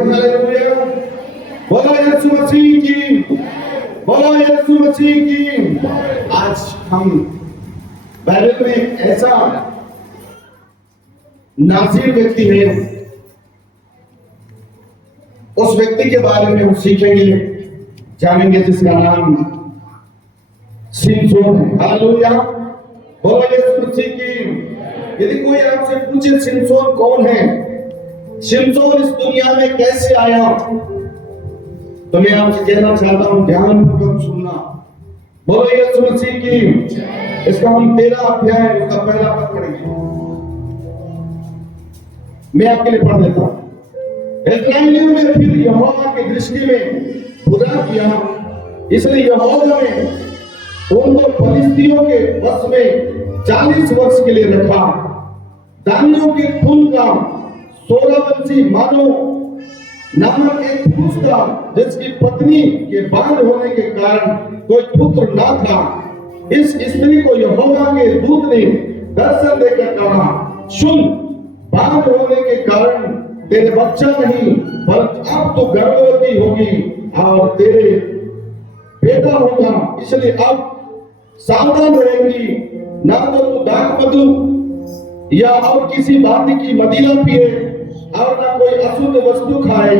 Hallelujah. बोलो यीशु मसीह की, बोलो यीशु मसीह की। आज हम बाइबल में ऐसा नाज़ीर व्यक्ति है, उस व्यक्ति के बारे में हम सीखेंगे, जानेंगे, जिसका नाम सिमसोन है। हालेलुया। बोलो यीशु मसीह की। यदि कोई आपसे पूछे सिमसोन कौन है, सिमसोन इस दुनिया में कैसे आया, तो मैं आपसे कहना चाहता हूं, ध्यानपूर्वक सुनना। बोलो यीशु मसीह की। इसका हम 13 अध्याय उसका पहला पद पढ़ेंगे। मैं आपके लिए पढ़ देता हूं। इस्राएलियों ने फिर यहोवा की दृष्टि में बुरा किया, इसलिए यहोवा ने उनको फलिस्तियों के वश में 40 वर्ष के लिए रखा। दानियों के खून का 16 वर्षीय मानो नामक एक पुरुष था, जिसकी पत्नी के बांझ होने के कारण कोई पुत्र न था। इस स्त्री को यहोवा के दूत ने दर्शन देकर कहा, सुन, बांझ होने के कारण तेरे बच्चा नहीं, परंतु अब तो गर्भवती होगी और तेरे बेटा होगा, इसलिए अब सावधान रहेगी, ना तो तू दाख मधु या और किसी बात की मदिरा पिए और ना कोई अशुद्ध वस्तु खाए,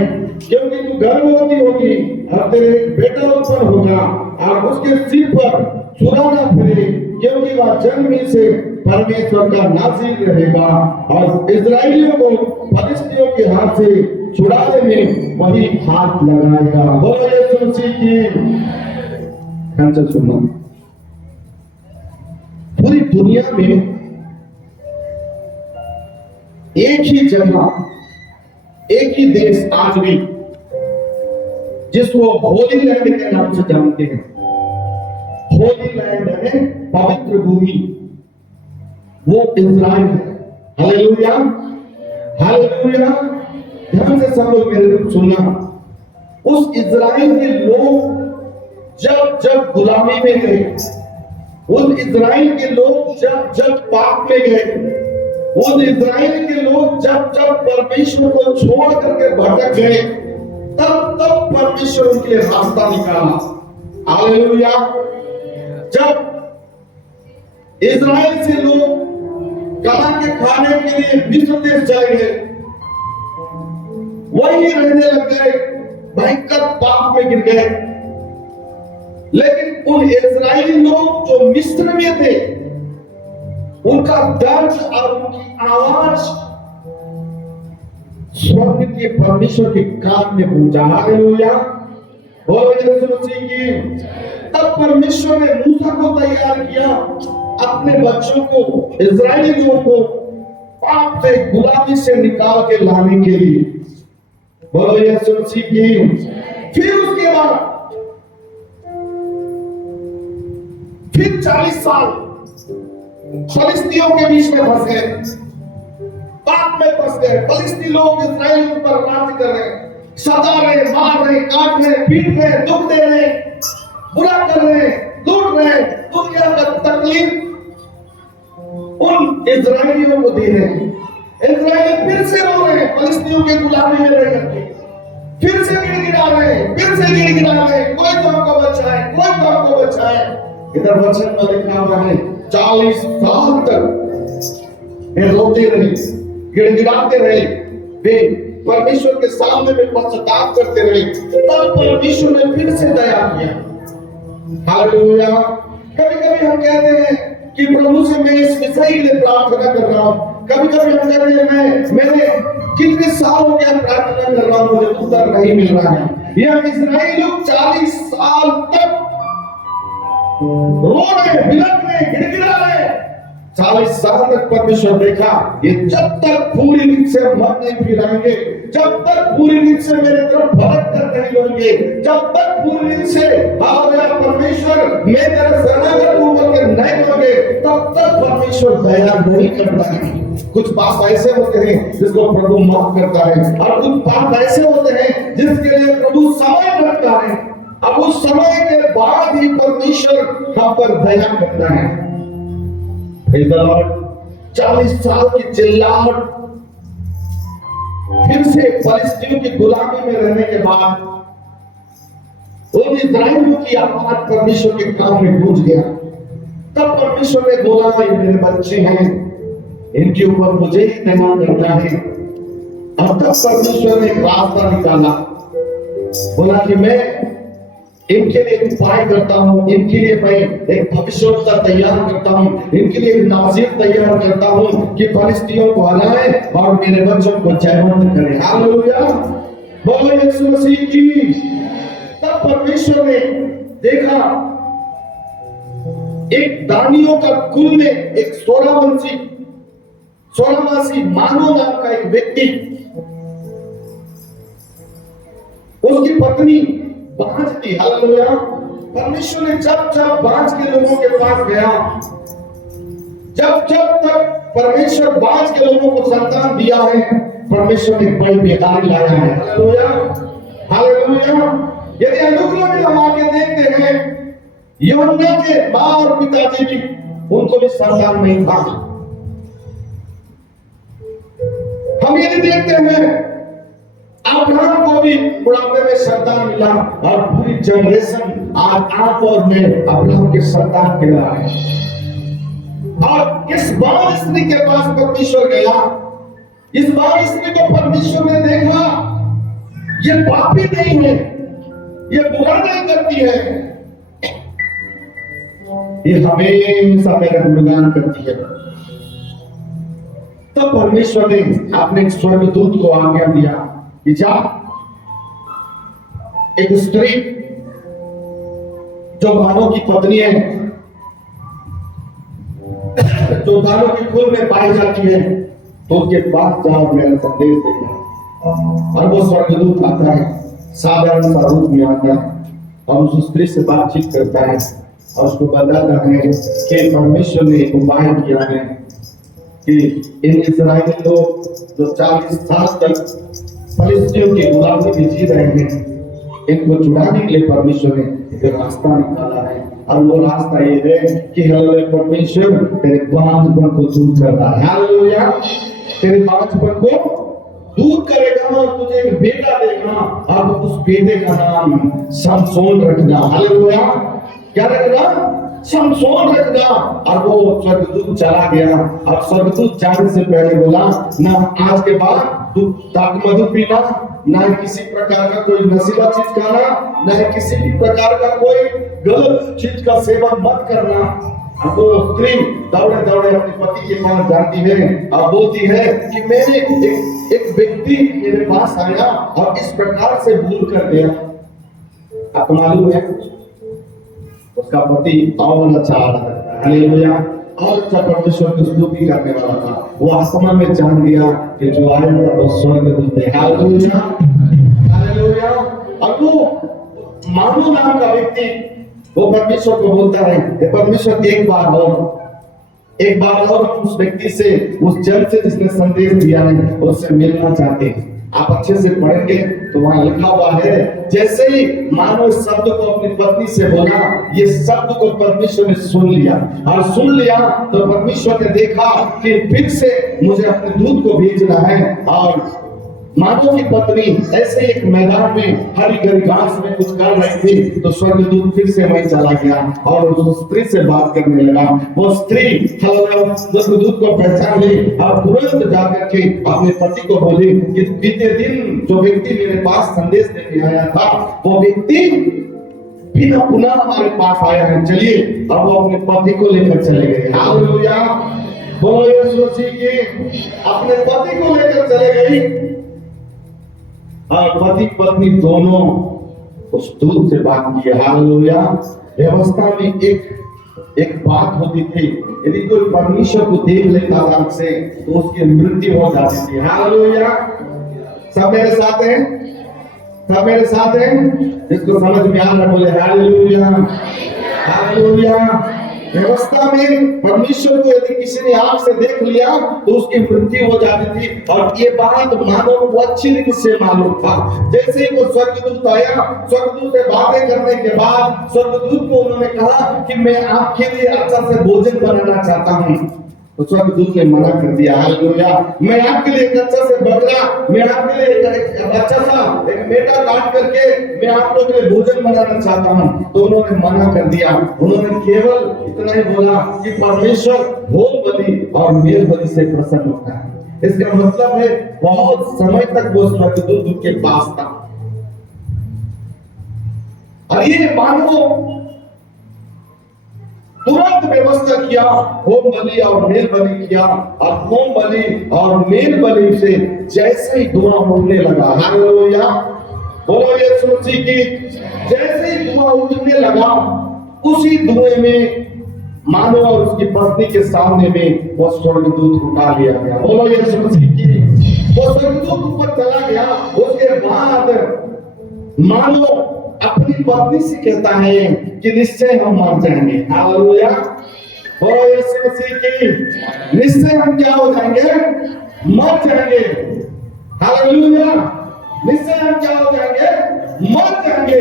क्योंकि तू गर्भवती होगी और तेरे बेटा उत्पन्न होगा और उसके सिर पर सुराना फिरे, क्योंकि वह जन्म ही से परमेश्वर का नाज़ीर रहेगा और इस्राएलियों को फलिस्तियों के हाथ से छुड़ाने में वही हाथ लगाएगा। बोलो यीशु मसीह की। ध्यान से सुनना। पूरी दुनिया में एक ही जगह, एक ही देश आज भी जिसको होली लैंड के नाम से जानते हैं। होली लैंड है पवित्र भूमि, वो इज़राइल है। Hallelujah, hallelujah. ध्यान से सब लोग मेरे को सुनना। उस इज़राइल के लोग जब जब गुलामी में गए, उस इज़राइल के लोग जब जब पाप में गए, उन इज़राइल के लोग जब जब परमेश्वर को छोड़ करके भटक गए, तब तब परमेश्वर उनके लिए रास्ता निकाला। हालेलुया। जब इज़राइल से लोग कमा के खाने के लिए मिस्र देश चले गए, वही रहने लग गए, भयंकर पाप में गिर गए। लेकिन उन इज़राइली लोग जो मिस्र में थे, उनका दर्द और उनकी आवाज स्वर्ग के परमेश्वर के कान में पहुंचा। हालेलुया। बोलो यीशु मसीह की। तब परमेश्वर ने मूसा को तैयार किया, अपने बच्चों को, इज़राइली लोगों को पाप से, गुलामी से निकाल के लाने के लिए। बोलो यीशु मसीह की। फिर उसके बाद फिर 40 साल फलिस्तियों के बीच में फंस गए, पाप में फंस गए। फलिस्ती लोग इस्राएल पर राज कर रहे, सता रहे, मार रहे, काट रहे, पीट रहे, दुख दे रहे, बुरा कर रहे, लूट रहे, दुनिया का तकलीफ उन इस्राएलियों को दे रहे। इस्राएल फिर से रो रहे, फलिस्तियों के गुलामी में रह करके फिर से गिड़गिड़ा रहे, फिर से गिड़गिड़ा रहे, कोई तो हमको बचाए, कोई तो हमको बचाए। इधर वचन में लिखा हुआ है 40 साल तक वे रोते रहे, गिड़गिड़ाते रहे, वे परमेश्वर के सामने में पश्चाताप करते रहे। तब परमेश्वर ने फिर से दया किया। हालेलुया। कभी-कभी हम कहते हैं कि प्रभु से मैं इस विषय के लिए प्रार्थना कर रहा हूं। कभी-कभी हम कहते हैं मैंने कितने साल हो गया प्रार्थना कर रहा हूं, मुझे उत्तर नहीं मिल रहा है। यह इस्राएली लोग 40 साल तक रो रहे, बिलख रहे, गिड़गिड़ा रहे। 40 साल तक परमेश्वर देखा, ये जब तक पूरी रीत से मन नहीं फिराएंगे, जब तक पूरी रीत से मेरे तरफ भटक कर नहीं होंगे, जब तक पूरी रीत से परमेश्वर मैं तेरा शरणागत होकर के नहीं होंगे, तब तक परमेश्वर दया नहीं करता है। कुछ पाप ऐसे होते हैं जिसको प्रभु माफ करता है, और कुछ पाप ऐसे होते हैं जिसके लिए प्रभु समय रखता है। अब उस समय के बाद ही परमेश्वर हम पर दया करता है। 40 साल की चिल्लाहट फिर से फलिस्तियों की गुलामी में रहने के बाद उन इस्राएलियों की आवाज परमेश्वर के काम में गूंज गया। तब परमेश्वर ने बोला, ये मेरे बच्चे हैं, इनके ऊपर मुझे ही तैनात करना है। और तब परमेश्वर ने एक रास्ता निकाला, बोला कि मैं इनके लिए एक उपाय करता हूँ, इनके लिए मैं एक भविष्यवक्ता तैयार करता हूँ, इनके लिए एक नाज़ीर तैयार करता हूँ कि फलिस्तियों को हराए और मेरे बच्चों को जयवंत करे। हालेलुया, बोलो यीशु मसीह की। तब परमेश्वर ने देखा एक दानियों का कुल में एक सोरावासी मानो नाम का एक व्यक्ति, उसकी पत्नी बांझ थी। हालेलुया, परमेश्वर ने जब जब बांझ के लोगों के पास गया, जब जब तक परमेश्वर बांझ के लोगों को संतान दिया है, परमेश्वर ने बड़ी बेदारी लाया है। Hallelujah, hallelujah. यदि अनुग्रह में हम आके देखते हैं, यूहन्ना के मां और पिताजी भी, उनको भी संतान नहीं था। हम यदि देखते हैं, अब्राहम को भी बुढ़ापे में संतान मिला और पूरी जनरेशन आज आप और मैं अब्राहम के संतान कहला है। और इस बार स्त्री के पास परमेश्वर गया, इस बार स्त्री को परमेश्वर ने देखा, ये पापी नहीं है, ये बुरा नहीं करती है, ये हमेशा मेरा गुणगान करती है। तब परमेश्वर ने अपने स्वर्गदूत को आज्ञा दिया कि जा, एक स्त्री जो दानों की पत्नी है, जो दानों की कुल में पाई जाती है, तो उसके पास जाओ, मेरा संदेश देना। और वो स्वर्गदूत आता है, साधारण सा रूप में आता है और उस स्त्री से बातचीत करता है और उसको बताता है कि परमेश्वर ने एक उपाय किया है कि इन इस्राएली लोग जो 40 साल तक फलिस्तियों की गुलामी में जी रहे हैं, इनको छुड़ाने के लिए परमेश्वर ने एक रास्ता निकाला है। और वो रास्ता ये है कि हालेलुया, परमेश्वर तेरे बांझपन को दूर कर रहा है। हालेलुया, तेरे बांझपन को दूर करेगा और तुझे एक बेटा देगा, और उस बेटे का नाम समसोन रखना। हालेलुया, क्या रखना? समसोन रखना। और वो स्वर्गदूत चला गया, और स्वर्गदूत जाने से पहले बोला, ना आज के बाद तू दारू मधु पीना, ना किसी प्रकार का कोई नशीला चीज खाना, ना किसी भी प्रकार का कोई गलत चीज का सेवन मत करना। अब वो स्त्री दौड़े दौड़े अपने पति के पास जाती है और बोलती है कि मैंने एक व्यक्ति मेरे पास आया और इस प्रकार से भूल कर गया। आपको मालूम है, उसका पति और अच्छा आ रहा था। हालेलुया, और अच्छा परमेश्वर की स्तुति करने वाला था। वो आसमान में जान गया कि जो आया था वो स्वर्गदूत है। Hallelujah, hallelujah. और वो मानो नाम का व्यक्ति वो परमेश्वर को बोलता है, परमेश्वर एक बार और उस व्यक्ति से, उस जन से जिसने संदेश दिया है, उससे मिलना चाहते हैं। आप अच्छे से पढ़ेंगे तो वहां लिखा हुआ है, जैसे ही मानो इस शब्द को अपनी पत्नी से बोला, ये शब्द को परमेश्वर ने सुन लिया, और सुन लिया तो परमेश्वर ने देखा कि फिर से मुझे अपने दूत को भेजना है। और मानो की पत्नी ऐसे एक मैदान में हरी भरी घास में कुछ कर रही थी, तो स्वर्गदूत फिर से वहीं चला गया और उस स्त्री से बात करने लगा। वो स्त्री स्वर्गदूत को पहचान ली और तुरंत जाकर के अपने पति को बोली कि बीते दिन जो व्यक्ति मेरे पास संदेश देने आया था, वो व्यक्ति बिना पुनः हमारे पास आया है, चलिए। अब वो अपने पति को लेकर चले गए। हालेलुया, बोलो यीशु मसीह की। अपने पति को लेकर चले गई और पति पत्नी दोनों उस दूत से बात की। हालेलुया। व्यवस्था में एक बात होती थी, यदि कोई परमेश्वर को देख लेता था से, तो उसकी मृत्यु हो जाती थी। हालेलुया। सब मेरे साथ हैं? सब मेरे साथ हैं? जिसको समझ में आ रहा बोले हालेलुया, हालेलुया। व्यवस्था में परमेश्वर को यदि किसी ने आंख से देख लिया तो उसकी मृत्यु हो जाती थी। और ये बात मानव को अच्छी रीति से मालूम था। जैसे ही वो स्वर्गदूत आया, स्वर्गदूत से बातें करने के बाद स्वर्गदूत को उन्होंने कहा कि मैं आपके लिए अच्छा से भोजन बनाना चाहता हूँ। तो स्वर्गदूत ने मना कर दिया, हालेलुया, मैं आपके लिए एक अच्छा से बकरा, मैं आपके लिए एक अच्छा सा एक मेढ़ा काट करके मैं आप लोगों के लिए भोजन बनाना चाहता हूं। तो उन्होंने मना कर दिया। उन्होंने केवल इतना ही बोला कि परमेश्वर होम बलि और मेल बलि से प्रसन्न होता है। इसका मतलब है बहुत समय तक वो स्वर्गदूत उनके पास था। और ये मानो तुरंत व्यवस्था किया, होम बलि और मेल बलि किया। और होम बलि और मेल बलि से जैसे ही धुआं उड़ने लगा, हालेलुया, बोलो यीशु मसीह की, जैसे ही धुआं उड़ने लगा, उसी धुएं में मानव और उसकी पत्नी के सामने में वो स्वर्गदूत उठा लिया गया। बोलो यीशु मसीह की, वो स्वर्गदूत ऊपर चला गया। उसके बाद मानव अपनी पत्नी से कहता है कि निश्चय हम मर जाएंगे, हालेलुया, बोलो यीशु मसीह की, निश्चय हम क्या हो जाएंगे, मर जाएंगे, हालेलुया, निश्चय हम क्या हो जाएंगे, मर जाएंगे।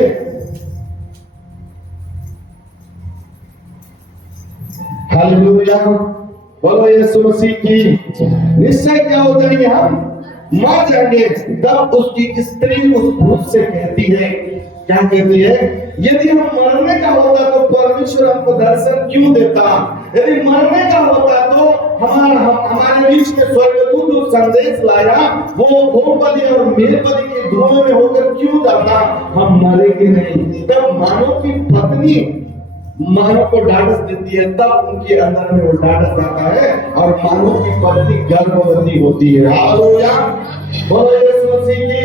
हालेलुया, बोलो यीशु मसीह की, निश्चय क्या हो जाएंगे, हम मर जाएंगे। तब उसकी स्त्री उस पुरुष से कहती है, क्या कहती है, यदि हम मरने का होता तो परमेश्वर हमको दर्शन क्यों देता, यदि मरने का होता तो हमारे बीच में स्वर्गदूत जो संदेश लाया वो होम बलि और मेल बलि के धुएं में होकर क्यों जाता, हम मरेंगे नहीं। तब मानव की पत्नी मानव को ढाढ़स देती है, तब उनके अंदर में वो ढाढ़स आता है और मानव की पत्नी गर्भवती होती है, हालेलुया, बोलो यीशु मसीह की।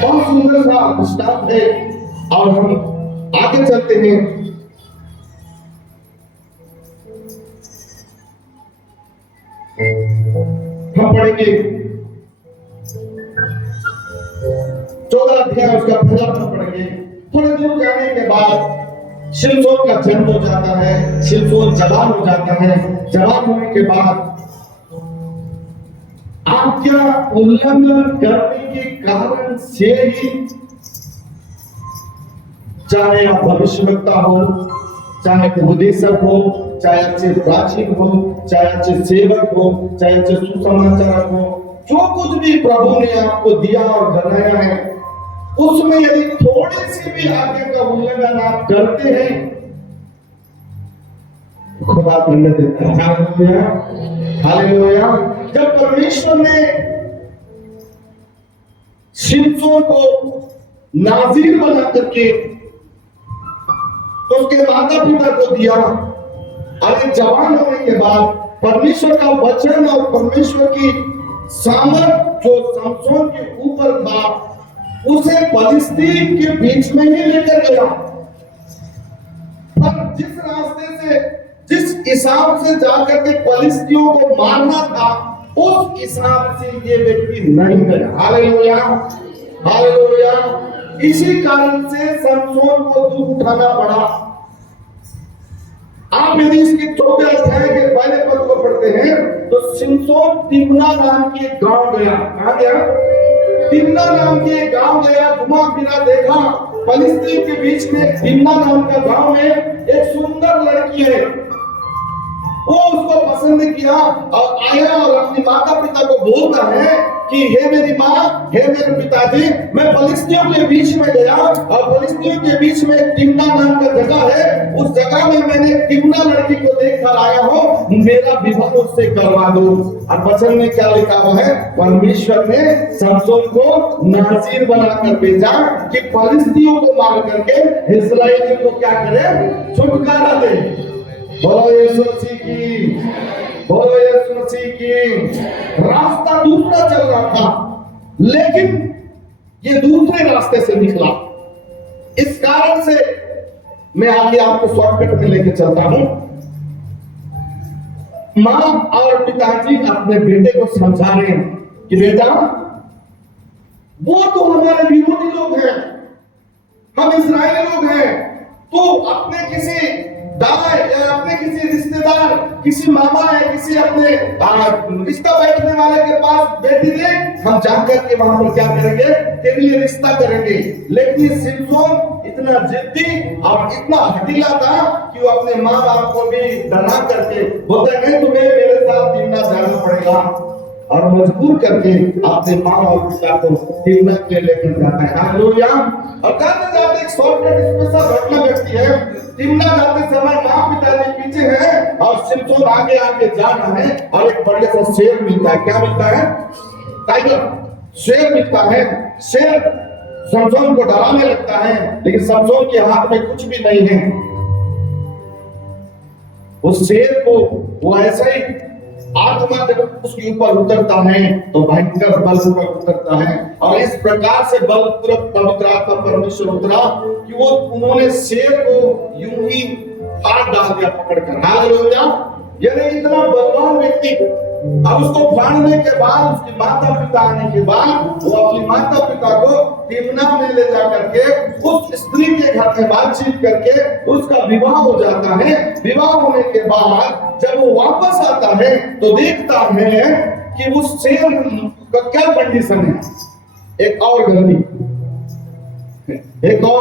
बहुत सुंदर सा दृष्टांत है। और हम आगे चलते हैं। हम पढ़ेंगे 14 अध्याय उसका पहला पद पढ़ेंगे। थोड़े दूर जाने के बाद शिमशोन का जन्म हो जाता है। शिमशोन जवान हो जाता है। जवान होने के बाद आज्ञा उल्लंघन करने के कारण से ही, चाहे आप भविष्यवक्ता हो, चाहे उपदेशक हो, चाहे अच्छे प्राचीन हो, चाहे अच्छे सेवक हो, चाहे अच्छे सुसमाचारक हो, जो कुछ भी प्रभु ने आपको दिया और बनाया है, उसमें यदि थोड़ी सी भी आज्ञा का उल्लंघन आप करते हैं, खुदा दंड देता है। Hallelujah, hallelujah. जब परमेश्वर ने शिमशोन को नाज़ीर बना करके तो उसके माता पिता को दिया, और जवान होने के बाद परमेश्वर का वचन और परमेश्वर की सामर्थ जो शिमशोन के ऊपर था, उसे फिलिस्तीन के बीच में ही लेकर गया। पर जिस रास्ते से, जिस हिसाब से जाकर के फिलिस्तीनियों को मारना था, उस हिसाब से ये व्यक्ति नहीं गया। Hallelujah, hallelujah. इसी कारण से शिमशोन को दुख उठाना पड़ा। आप यदि इसके 14 अध्याय के पहले पद को पढ़ते हैं तो शिमशोन तिम्ना नाम के गांव गया। कहां गया? तिम्ना नाम के गांव गया। घुमा फिरा देखा, फिलिस्तीन के बीच में तिम्ना नाम का गांव में एक सुंदर लड़की है। वो उसको पसंद किया और आया और अपने माता पिता को बोलता है कि हे मेरी माँ, हे मेरे पिताजी, मैं फिलिस्तीनियों के बीच में गया और फिलिस्तीनियों के बीच में एक तिम्ना नाम का जगह है, उस जगह में मैंने तिम्ना लड़की को देख कर आया हूँ, मेरा विवाह उससे करवा दो। और वचन में क्या लिखा हुआ है? परमेश्वर ने शिमशोन को नाज़ीर बनाकर भेजा कि फिलिस्तीनियों को मार करके इस्राएलियों को क्या करे? छुटकारा दे। बोलो यीशु मसीह की, बोलो यीशु मसीह की। रास्ता दूसरा चल रहा था, लेकिन ये दूसरे रास्ते से निकला। इस कारण से मैं आगे आपको शॉर्टकट में लेके चलता हूं। मां और पिताजी अपने बेटे को समझा रहे हैं कि बेटा, वो तो हमारे विरोधी लोग हैं, हम इस्राएली लोग हैं, तो अपने किसी दाई या अपने किसी रिश्तेदार, किसी मामा है, किसी अपने रिश्ता बैठने वाले के पास बेटी दे, हम जाकर के वहां पर क्या करेंगे, तेरे लिए रिश्ता करेंगे। लेकिन सिमसोन इतना जिद्दी और इतना हठीला था कि वो अपने माँ बाप को भी डरा करके बोलता नहीं, तुम्हें मेरे साथ तिम्ना जाना पड़ेगा, और मजबूर करके अपने माँ और पिता को तिम्ना के लेकर जाता है। हालेलुया। और जाते जाते एक शॉर्टकट स्पेशल घटना घटती है। तिम्ना जाते समय माँ पिताजी पीछे हैं और सिमसोन आगे आगे जा रहा है, और एक बढ़िया सा शेर मिलता है। क्या मिलता है? टाइगर, शेर मिलता है। शेर सिमसोन को डराने लगता है, लेकिन सिमसोन के हाथ में कुछ भी नहीं है। उस शेर को वो ऐसा ही आत्मा जब उसके ऊपर उतरता है तो भयंकर बल ऊपर उतरता है, और इस प्रकार से बल पूरा पवित्र आत्मा परमेश्वर उतरा कि वो उन्होंने शेर को यूं ही फाड़ डाल दिया पकड़कर। हालेलुया। यानी इतना बलवान व्यक्ति, अब उसको फाड़ने के बाद उसके माता पिता आने के बाद वो अपनी माता पिता को तिम्ना में ले जाकर के उस स्त्री के घर में बातचीत करके उसका विवाह हो जाता है। विवाह होने के बाद जब वो वापस आता है तो देखता है कि उस शेर का क्या कंडीशन है। एक और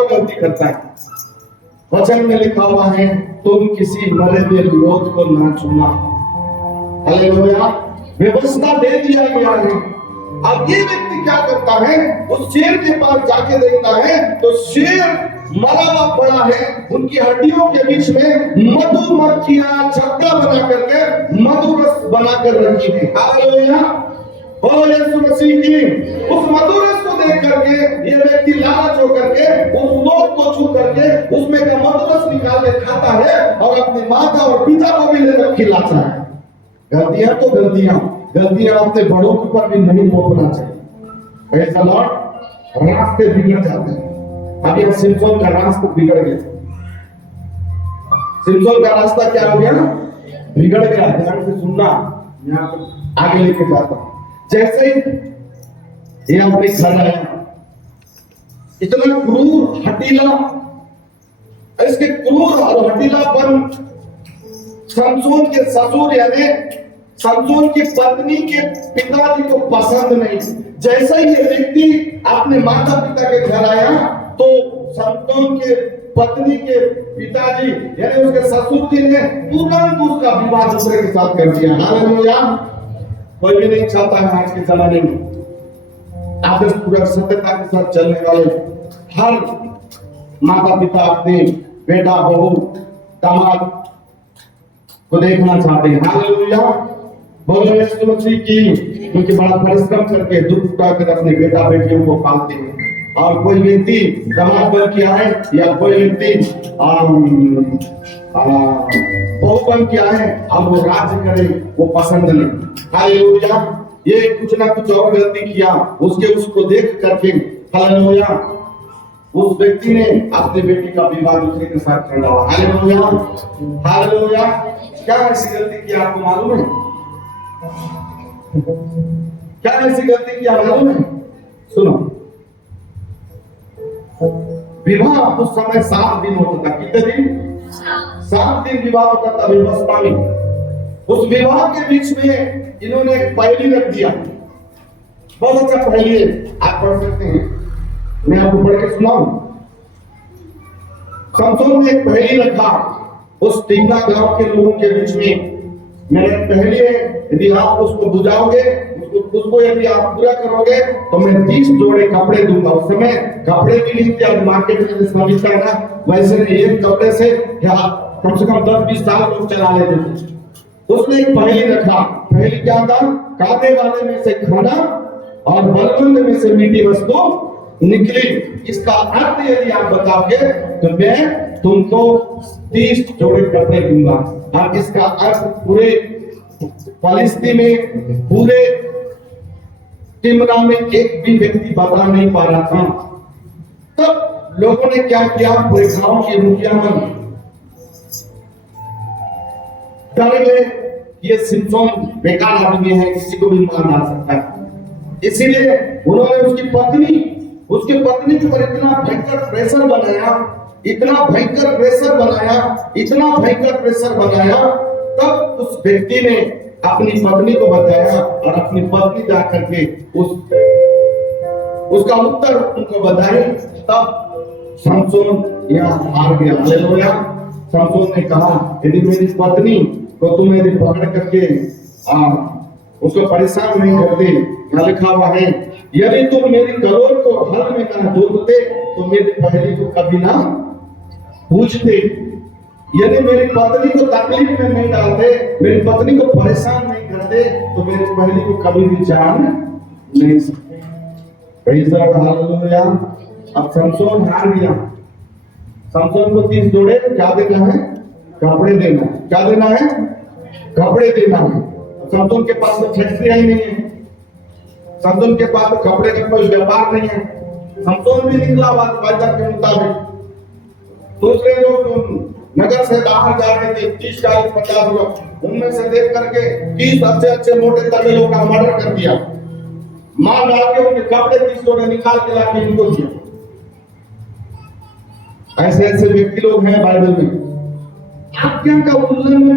गलती करता है। वचन में लिखा हुआ है, तुम किसी मरे हुए लोथ को ना छूना। हालेलुया। व्यवस्था दे दिया गया है। अब ये व्यक्ति क्या करता है, उस शेर के पास जाके देखता है तो शेर मरा हुआ पड़ा है। उनकी हड्डियों के बीच में मधुमक्खियां छत्ता बना करके मधुरस बनाकर रखी है। हालेलुया। और यीशु मसीह की उस मधुरस को देख करके ये व्यक्ति लालच होकर के उस लोथ को छू करके उसमें का मधुरस निकाल के खाता है और अपनी माता और पिता को भी लेकर खिलाता है। गलतियां तो गलतियां अपने बड़ों के ऊपर भी नहीं थोपना चाहिए। ऐसा लॉर्ड रास्ते बिगड़ जाते हैं। अब यह सिमसोन का रास्ता बिगड़ गया। सिमसोन का रास्ता क्या हो गया? बिगड़ गया। ध्यान से सुनना, यहाँ आगे लेके जाता हूं। जैसे ही ये अपने घर आया, इतना क्रूर हठीला, इसके क्रूर और हठीलापन सिमसोन के ससुर यानी सिमसोन की पत्नी के पिताजी को पसंद नहीं। जैसे ही ये व्यक्ति अपने माता पिता के घर आया तो सिमसोन के पत्नी के पिताजी यानी उसके ससुर जी ने तुरंत उसका विवाह दूसरे के साथ कर दिया। हालेलुया। कोई भी नहीं चाहता है आज के जमाने में आदर्श पूरा सत्यता के साथ चलने वाले हर माता पिता अपने बेटा बहू दामाद को देखना चाहते हैं। हालेलुया। बोलो यीशु मसीह की। क्योंकि बड़ा परिश्रम करके दुख उठाकर अपने बेटा बेटियों को पालते हैं। और कोई व्यक्ति दामाद बन के आए या कोई व्यक्ति बहू बन के आए अब वो राज्य करे, वो पसंद नहीं। हालेलुया। ये कुछ ना कुछ और गलती किया, उसको देख करके हालेलुया उस व्यक्ति ने अपने बेटी का विवाह दूसरे के साथ कर डाला। हालेलुया। हालेलुया। क्या ऐसी गलती की आपको मालूम है? क्या ऐसी गलती किया मालूम है? सुनो, विवाह उस समय 7 दिन होता था। कितने दिन? 7 दिन विवाह होता था व्यवस्था में। उस विवाह के बीच में इन्होंने एक पहेली रख दिया। बहुत अच्छा पहेली है, आप पढ़ सकते हैं, मैं आपको पढ़ के सुनाऊं। सिमसोन ने एक पहेली रखा उस तिम्ना गांव के लोगों के बीच में। मैंने पहेली है, यदि आप उसको बुझाओगे, उसको यदि आप पूरा करोगे तो मैं 30 जोड़े कपड़े दूंगा। उस समय कपड़े भी नहीं थे, अब मार्केट में समझता है ना, वैसे नहीं, एक कपड़े से कम से कम 10-20 साल लोग चला लेते थे। उसने एक पहेली रखा। पहेली क्या था? कांटे वाले में से खाना और बलबंद में से मीठी वस्तु निकली। इसका अर्थ यदि आप बताओगे तो मैं तुमको 30 जोड़े कपड़े दूंगा। और इसका अर्थ पूरे फलिस्तीन में, पूरे तिम्ना में एक भी व्यक्ति बता नहीं पा रहा था। तब लोगों ने क्या किया? पूरे गांव के मुखिया बन डर गए, ये सिमसोन बेकार आदमी है, किसी को भी मार डाल सकता है। इसीलिए उन्होंने उसकी पत्नी के ऊपर इतना भयंकर प्रेशर बनाया, इतना भयंकर प्रेशर बनाया, इतना भयंकर प्रेशर बनाया, तब उस व्यक्ति ने अपनी पत्नी को बताया और अपनी पत्नी जाकर के उसका उत्तर उनको बताई। तब समसोन यहाँ हार गया। हालेलुया। समसोन ने कहा यदि मेरी पत्नी को तुम यदि पकड़ करके उसको परेशान नहीं करते, यहाँ लिखा हुआ है यदि तुम मेरी करोड़ को हल में ना जोतते तो मेरी पहली को कभी ना पूछते। यदि मेरी पत्नी को तकलीफ में नहीं डालते, मेरी पत्नी को परेशान नहीं करते, तो मेरी पहली को कभी भी जान नहीं सकते। Praise the Lord. हालेलुया। अब समसोन हार गया। समसोन को 30 जोड़े क्या देना है? कपड़े देना है। क्या देना है? कपड़े देना है। समसोन के पास तो फैक्ट्री ही नहीं है, समसोन के पास तो कपड़े का कोई व्यापार नहीं है। समसोन भी निकला वादा के मुताबिक। दूसरे लोग नगर से बाहर जा रहे थे, 30, 40, 50 लोग, उनमें से देख करके 30 अच्छे मोटे तगड़े लोग का मर्डर कर दिया, मार डाल के उनके कपड़े 30 जोड़े निकाल के लाके इनको दिया। ऐसे ऐसे व्यक्ति लोग हैं बाइबल में। आज्ञा का उल्लंघन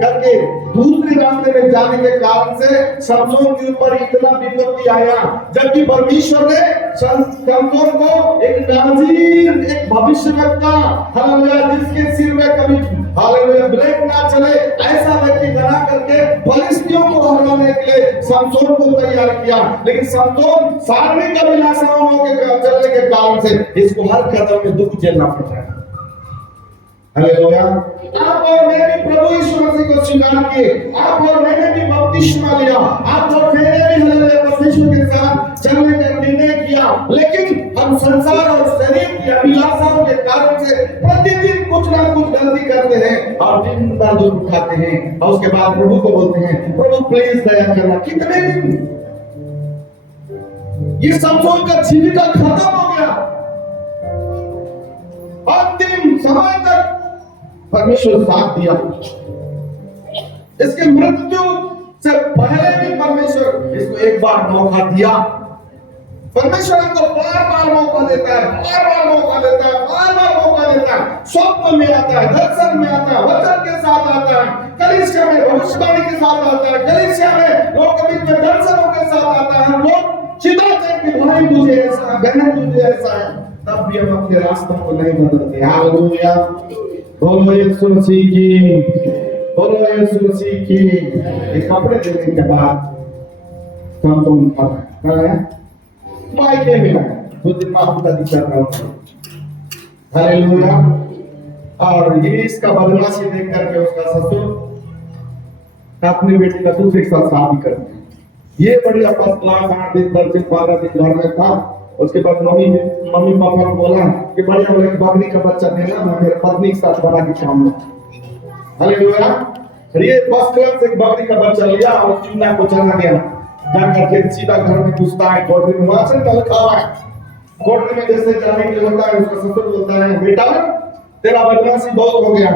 करके दूसरे रास्ते में जाने के कारण से समसोन के ऊपर इतना विपत्ति आया, जबकि परमेश्वर ने समसोन को एक नाज़ीर, एक भविष्यवक्ता, हालेलुया, जिसके सिर में कभी हालेलुया ब्रेक ना चले, ऐसा व्यक्ति बना करके फिलिस्तीयों को हराने के लिए समसोन को तैयार किया। लेकिन समसोन सामने का विलासाओं के चलने के कारण से इसको हर कदम में दुख झेलना पड़ रहा है। हालेलुया। आप और मैं भी प्रभु यीशु मसीह को स्वीकार किए, आप और मैंने भी बपतिस्मा लिया, आप और मैंने भी हालेलुया परमेश्वर के साथ चलने का निर्णय किया, लेकिन हम संसार और शरीर की अभिलाषाओं के कारण से प्रतिदिन कुछ ना कुछ गलती करते हैं और दिन भर दुख उठाते हैं और उसके बाद प्रभु को बोलते हैं प्रभु प्लीज दया करना। कितने दिन ये समसोन का जीविका खत्म हो गया। अंतिम समय तक परमेश्वर साथ दिया, इसके मृत्यु से पहले भी परमेश्वर इसको एक बार मौका दिया। परमेश्वर हमको बार बार मौका देता है, बार बार मौका देता है, बार बार मौका देता है। स्वप्न में आता है, दर्शन में आता है, वचन के साथ आता है, कलीसिया में भविष्यवाणी के साथ आता है, कलीसिया में लोग के बीच में दर्शनों के साथ आता है। लोग चिल्लाते हैं कि भाई मुझे ऐसा है, बहन मुझे ऐसा है, तब भी हम अपने रास्तों को नहीं बदलते। हालेलुया। बोलो यीशु मसीह की, बोलो यीशु मसीह की। एक कपड़े देने के बाद समसोन पर मायके में कुछ दिन माफ का दिक्कत रहा हूँ। हालेलुया। और ये इसका बदमाशी देख करके उसका ससुर अपनी बेटी का दूसरे के साथ शादी करते हैं। ये बढ़िया फर्स्ट क्लास 8 दिन 10 दिन 12 दिन घर में था। उसके बाद मम्मी पापा को बोला कि बढ़िया वाले बकरी का बच्चा देना, मैं मेरे पत्नी के साथ बड़ा की चाहूंगा। हालेलुया। ये फर्स्ट क्लास एक बकरी का बच्चा लिया और चूना को चला गया, जाकर के सीधा घर में घुसता है। कोठरी में वाचन का लिखा हुआ है, कोठरी में जैसे जाने के लिए होता है, उसका ससुर बोलता है बेटा तेरा बदमाशी बहुत हो गया,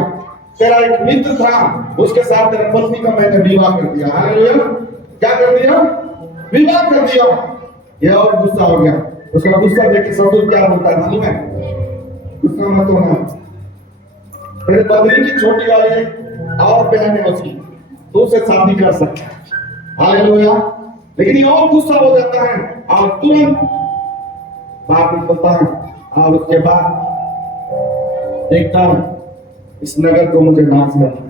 तेरा एक मित्र था उसके साथ तेरा पत्नी का मैंने विवाह कर दिया। हालेलुया। क्या कर दिया? विवाह कर दिया। ये और गुस्सा हो गया। उसका गुस्सा देख के ससुर क्या बोलता है मालूम है? गुस्सा मत होना, तेरे पत्नी की छोटी वाली और बहन है उसकी, तो उसे शादी कर सकता है। हालेलुया। लेकिन ये और गुस्सा हो जाता है और तुरंत बात निकलता है और उसके बाद देखता है इस नगर को मुझे नाश करना है,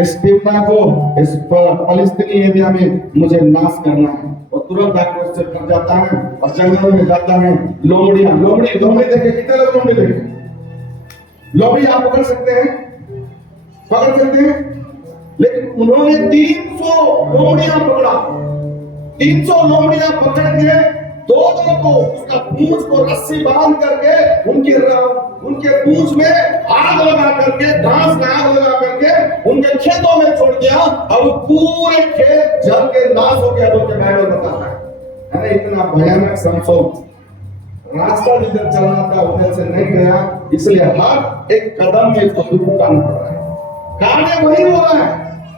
इस तिम्ना को, इस फलस्तीनी एरिया में मुझे नाश करना है। और तुरंत आकर उससे फंस जाता है और जंगल में जाता है। लोमड़ी देखे, कितने लोग लोमड़ी देखे? लोमड़ी आप पकड़ सकते हैं? पकड़ सकते हैं? लेकिन उन्होंने 300 लोमड़ियां पकड़ा। 300 लोमड़ियां पकड़ के दोनों को उसका पूंछ को रस्सी बांध करके उनके पूंछ में आग लगा करके, घास में आग लगा करके उनके खेतों में छोड़ दिया और पूरे खेत जल के नाश हो गया। बोल के बाइबल बताता है। अरे इतना भयानक समसोन रास्ता जिधर चलना था उधर से नहीं गया, इसलिए हर एक कदम में इसको दुख उठाना पड़ रहा है। कार्य वही हो रहा है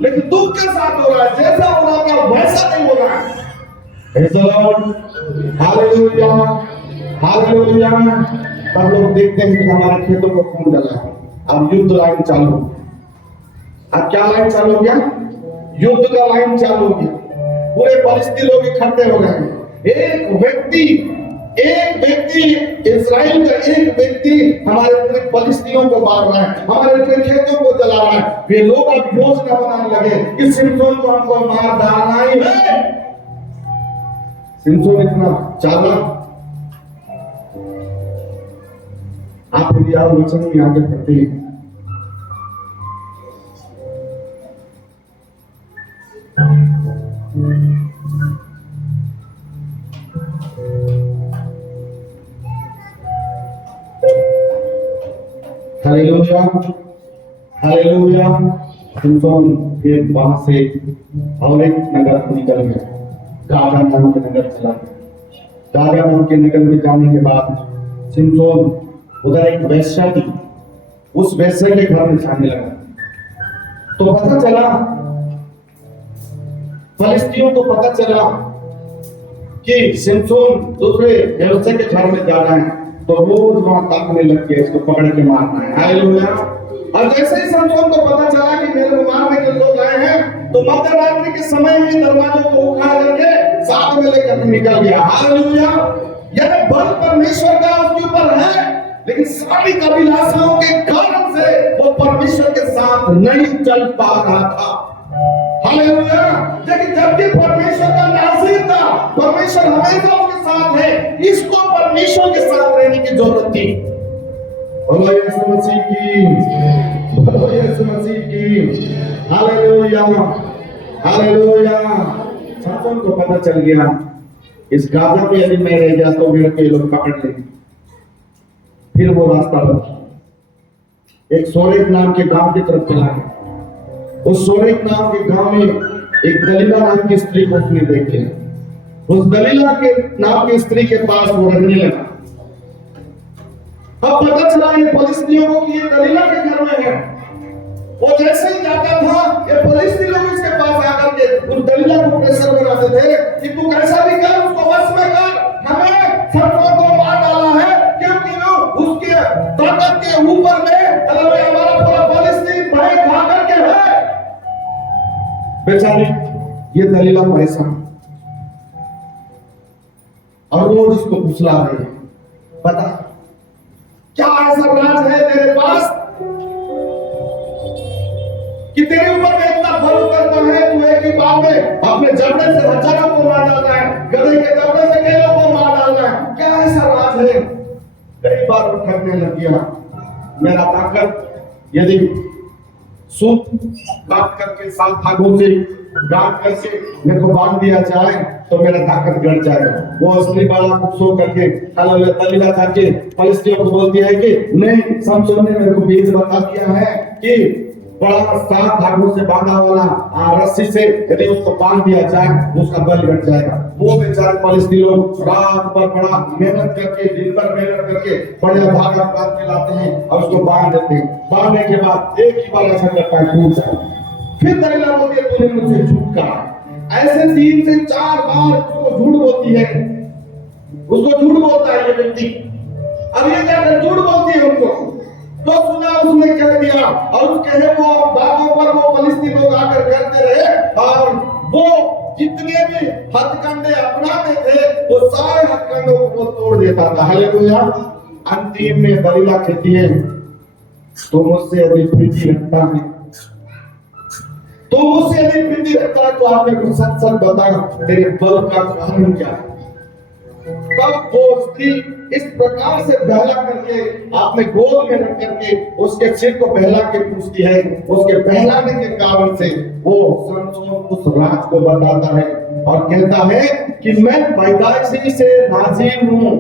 लेकिन दुख के साथ हो रहा है। जैसा होना था वैसा नहीं हो रहा है। Praise the Lord. Hallelujah. Hallelujah. तब लोग देखते हैं कि हमारे खेतों को खून डला है। अब युद्ध लाइन चालू हो गया। अब क्या लाइन चालू हो गया? युद्ध का लाइन चालू हो गया। पूरे फलिस्ती लोग इकट्ठे हो गए। एक व्यक्ति इस्राएल का एक व्यक्ति हमारे पूरे फलिस्तियों को मार रहा है, हमारे पूरे खेतों को जला रहा है। वे लोग अब योजना बनाने लगे कि सिमसोन को हमको मार डालना ही है। सिमसोन इतना चालाक। आप यदि आप वचन में आगे पढ़ते हैं, हालेलुया हालेलुया। सिमसोन फिर वहां से और एक नगर निकल गया, गाजा नाम के नगर चला गया। गाजा नाम के नगर में जाने के बाद सिमसोन उधर एक वेश्या थी, उस वेश्या के घर में जाने लगा। तो पता चला, फलिस्तियों को पता चला कि सिमसोन दूसरे वेश्या के घर में जा रहा है, तो रोज वहां ताकने लग गए, इसको पकड़ के मारना है। हालेलुया। और जैसे ही सिमसोन को पता चला कि मेरे को मारने के लोग आए हैं, तो मध्य रात्रि के समय में दरवाजों को उखाड़ करके साथ में लेकर निकल गया। हालेलुया। यानी बल परमेश्वर का उसके ऊपर है, लेकिन सारी अभिलाषाओं के कारण से वो परमेश्वर के साथ नहीं चल पा रहा था। हालेलुया। लेकिन जबकि परमेश्वर का नाज़िर था, परमेश्वर हमेशा उसके साथ है, इसको परमेश्वर के साथ रहने की जरूरत थी। बोलो यीशु मसीह की, बोलो यीशु मसीह की। Hallelujah hallelujah. सिमसोन को पता चल गया, इस गाजा पे यदि मैं रह गया तो मेरे को ये लोग पकड़ लेंगे। फिर वो रास्ता बदला, एक सोरेक नाम के गांव की तरफ चला गया। उस सोरेक नाम के गांव में एक दलीला नाम की स्त्री को उसने देखे। उस दलीला के नाम की स्त्री के पास वो रहने लगा। अब पता चला ये फलिस्तियों को कि ये दलीला के घर में है। वो जैसे ही जाता था, ये फलिस्ती लोग इसके पास आकर के उस दलीला को प्रेशर बनाते थे कि तू कैसा भी कर, उसको वश में कर, हमें सिमसोन को मार डाला है, क्योंकि वो उसके ताकत के ऊपर में हमारा पूरा फलिस्ती भय खा करके है। बेचारी ये दलीला परेशान और रोज उसको फुसला रही है, बता क्या ऐसा राज है तेरे पास कि तेरे ऊपर में इतना बल करता है, तू एक ही बार में अपने जबड़े से हजारों को मार डालना है, गधे के जबड़े से कईयों को मार डालना है। क्या ऐसा राज है? कई बार वो ठगने लग गया। मेरा ताकत यदि सूप काट करके सात भागों से गांठ करके मेरे को बांध दिया जाए तो मेरा ताकत घट जाएगा। वो असली बाला को सो करके दलीला करके फलिस्तियों को बोलती है कि नहीं, सिमसोन ने मेरे को बीज बता दिया है कि बड़ा सात धागों से बांधा वाला रस्सी से यदि उसको बांध दिया जाए उसका बल घट जाएगा। वो बेचारे फलिस्ती लोग रात भर बड़ा मेहनत करके, दिन भर मेहनत करके बड़े धागा बांध के लाते हैं और उसको बांध देते हैं। बांधने के बाद एक ही बार ऐसा लगता है टूट जाए। फिर दलीला बोलती है तूने मुझसे झूठ कहा। ऐसे 3 से 4 बार उसको झूठ बोलती है, उसको झूठ बोलता है ये व्यक्ति। अब ये क्या झूठ बोलती है उनको, तो सुना उसने कह दिया और उसके वो बातों पर वो फलिस्ती लोग आकर करते रहे और वो जितने भी हथकंडे अपनाते थे वो सारे हथकंडों को वो तोड़ देता था। हालेलुया। अंतिम में दलीला कहती है तो मुझसे यदि प्रीति रखता है, तो मुझसे यदि प्रीति रखता है तो आपने कुछ सच सच बताया तेरे बल का कारण क्या है। तब वो स्त्री इस प्रकार से बहला करके आपने गोद में रख करके उसके सिर को बहला के पूछती है। उसके बहलाने के कारण से वो सिमसोन उस राज को बताता है और कहता है कि मैं पैदाइशी से नाज़ीर हूं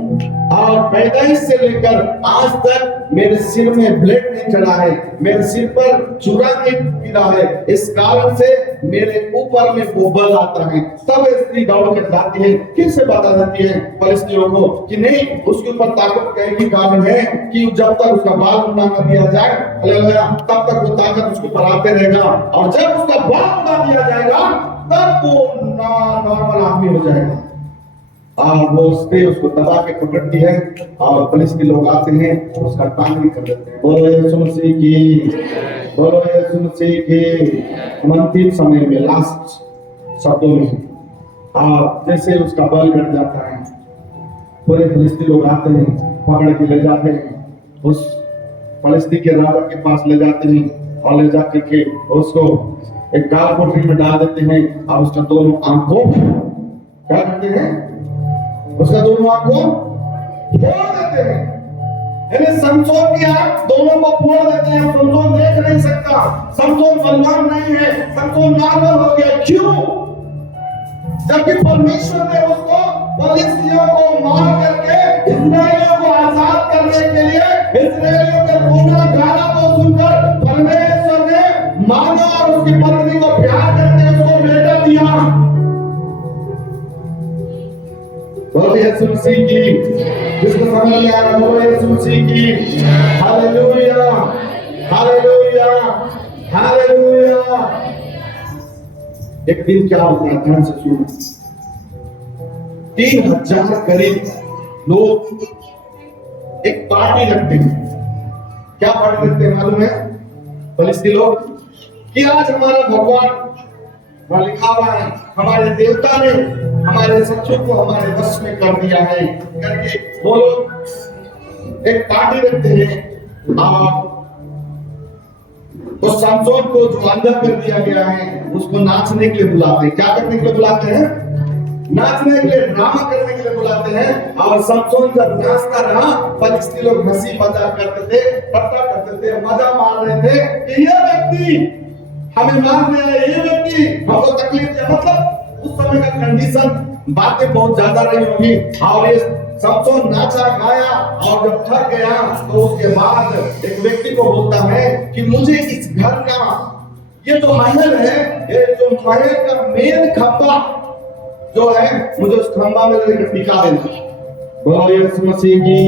और पैदाइश से लेकर आज तक मेरे सिर में ब्लेड नहीं चढ़ा है, मेरे सिर पर चूड़ा नहीं गिरा है, इस कारण से मेरे ऊपर में वो बल आता है। तब स्त्री दौड़ के जाती है, फिर से बता देती है फलिस्तियों को कि नहीं, उसके ऊपर ताकत के कारण है कि जब तक उसका बाल उड़ा न दिया जाए, हालेलुया, तब तक वो ताकत उसको बढ़ाते रहेगा और जब उसका बाल उड़ा दिया जाएगा तब वो नॉर्मल आदमी हो जाएगा। और वो उसको दबा के पकड़ती है और पुलिस के लोग आते हैं, उसका टांग भी कर देते हैं। बोलो यीशु मसीह की, बोलो यीशु मसीह की। अंतिम समय में, लास्ट शब्दों में, और जैसे उसका बल कट जाता है, पूरे फिलिस्ती लोग आते हैं, पकड़ के ले जाते हैं, उस फिलिस्ती के राजा के पास ले जाते हैं और ले जाकर के उसको एक काल कोठरी में डाल देते हैं और उसका दोनों आंखों क्या करते हैं, उसका दोनों आंखों फोड़ देते हैं। यानी समसोन की आंख दोनों को फोड़ देते हैं। समसोन देख नहीं सकता, समसोन बलवान नहीं है, समसोन नार्मल हो गया। क्यों? जबकि परमेश्वर ने उसको फिलिस्तियों को मार करके इस्राएलियों को आजाद करने के लिए, इस्राएलियों के रोना गाना को सुनकर परमेश्वर ने माना और उसकी पत्नी को प्यार करके उसको बेटा दिया। बोलो यीशु मसीह की। जिसको समझ में आ रहा, बोलो यीशु मसीह की। Hallelujah, hallelujah, hallelujah. एक दिन क्या होता है, ध्यान से सुनो। 3000 करीब लोग एक पार्टी रखते हैं। क्या पार्टी रखते हैं मालूम है? फिलिस्ती लोग कि आज हमारा भगवान, वहां लिखा हुआ है, हमारे देवता ने हमारे शत्रु को हमारे वश में कर दिया है करके वो लोग एक पार्टी रखते हैं और उस समसोन को जो अंधा कर दिया गया है उसको नाचने के लिए बुलाते हैं। क्या करने के लिए बुलाते हैं? नाचने के लिए, ड्रामा करने के लिए बुलाते हैं। और समसोन जब नाचता रहा, फिलिस्ती लोग हंसी मजाक करते थे, ठट्टा करते थे, मजा मार रहे थे कि ये व्यक्ति हमें मारने आया, ये व्यक्ति हमको तकलीफ दिया। मतलब उस समय का कंडीशन, बातें बहुत ज्यादा नहीं होगी। और ये समसोन नाचा गाया और जब थक गया तो उसके बाद एक व्यक्ति को बोलता है कि मुझे इस घर का, ये जो महल है, ये जो महल का मेन खंबा जो है, मुझे उस खंबा में लेकर टिका देना। बोलो यीशु मसीह की।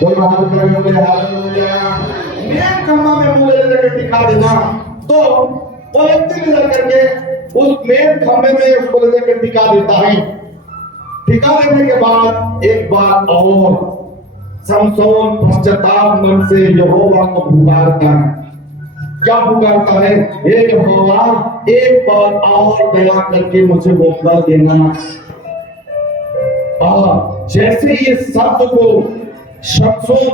बोलो हालेलुया। मेन खंबा में मुझे लेकर टिका देना। तो वो व्यक्ति ले करके उस मेन खंबे में उसको लेकर टिका देता है। टिका देने के बाद एक बार और समसोन पश्चाताप मन से यहोवा को पुकारता है। क्या पुकारता है? हे यहोवा, एक बार और दया करके मुझे मौका देना। और जैसे ये शब्द को समसोन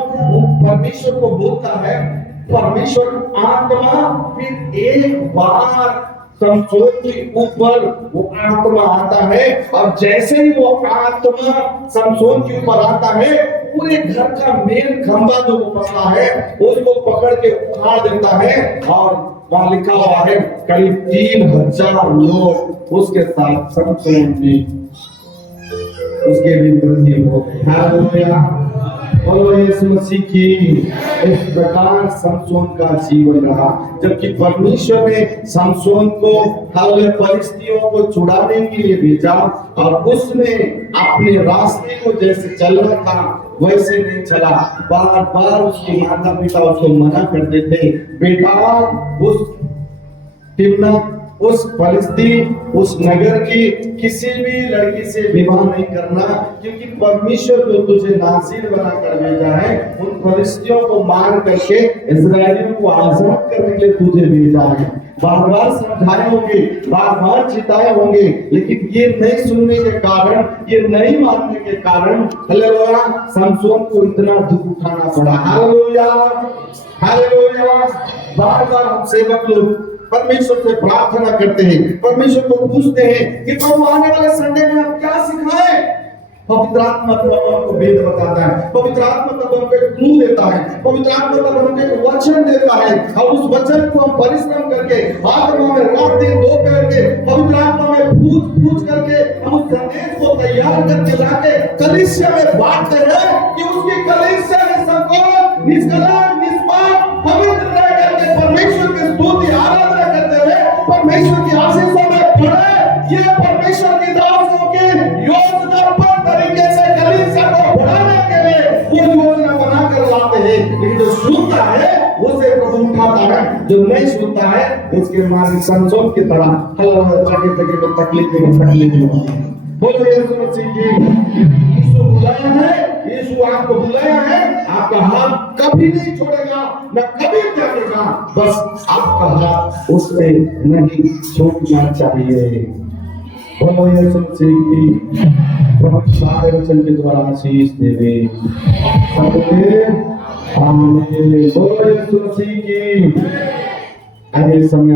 परमेश्वर को बोलता है, परमेश्वर आत्मा फिर एक बार समसोन के ऊपर वो आत्मा आता है। और जैसे ही वो आत्मा समसोन के ऊपर आता है, पूरे घर का मेन खंबा जो वो पकड़ा है उसको पकड़ के उखाड़ देता है। और वहां लिखा हुआ है करीब 3000 लोग उसके साथ समसोन भी, उसके भी मृत्यु हो गई। हालेलुया, बोलो यीशु मसीह की। इस प्रकार समसोन का जीवन रहा, जबकि परमेश्वर ने समसोन को फिलिस्तियों को छुड़ाने के लिए भेजा और उसने अपने रास्ते को जैसे चलना था वैसे नहीं चला। बार बार उसके माता पिता उसको मना करते थे, बेटा उस तिम्नात, उस फिलिस्ती, उस नगर की किसी भी लड़की से विवाह नहीं करना, क्योंकि परमेश्वर जो तुझे नाज़ीर बनाकर भेजा है, उन फिलिस्तियों को मार करके इस्राएलियों को आजाद करने के लिए तुझे भेजा है। बार बार समझाए होंगे, बार बार चिताए होंगे, लेकिन ये नहीं सुनने के कारण, ये नहीं मानने के कारण हालेलुया समसोन को इतना दुख उठाना पड़ा। Hallelujah, hallelujah. बार बार हम सेवक लोग परमेश्वर से प्रार्थना करते हैं, परमेश्वर को पूछते हैं कि प्रभु आने वाले संडे में हम क्या सिखाएं। पवित्र आत्मा तब हमको वेद बताता है, पवित्र आत्मा तब हमको एक क्लू देता है, पवित्र आत्मा तब हमको एक वचन देता है। और उस वचन को हम परिश्रम करके, आत्मा में रात दिन दोपहर के पवित्र आत्मा में पूछ करके हम उस संदेश को तैयार करके लाके कलीसिया में बांटते हैं कि उसकी कलीसिया में सबको निष्कलंक, निष्पाप, पवित्र रह करके परमेश्वर की स्तुति आराधना करते हुए परमेश्वर की आशीषों में पड़े। ये परमेश्वर की दासों की योजनाबद्ध तरीके से कलीसिया को बढ़ाने के लिए वो योजना बनाकर लाते हैं। लेकिन जो सुनता है उसे प्रभु उठाता है, जो नहीं सुनता है उसके मार्ग समसोन की तरह जगह जगह में तकलीफ होती है। बोलो यीशु मसीह की। यीशु बुलाया है, यीशु आपको बुलाया है, आपका हाथ कभी नहीं छोड़ेगा, न कभी त्यागेगा, बस आपका हाथ उससे नहीं छूटना चाहिए। बोलो यीशु मसीह की। प्रभु सारे वचन के द्वारा आशीष देवे। आमीन। बोलो यीशु मसीह की। आगे समय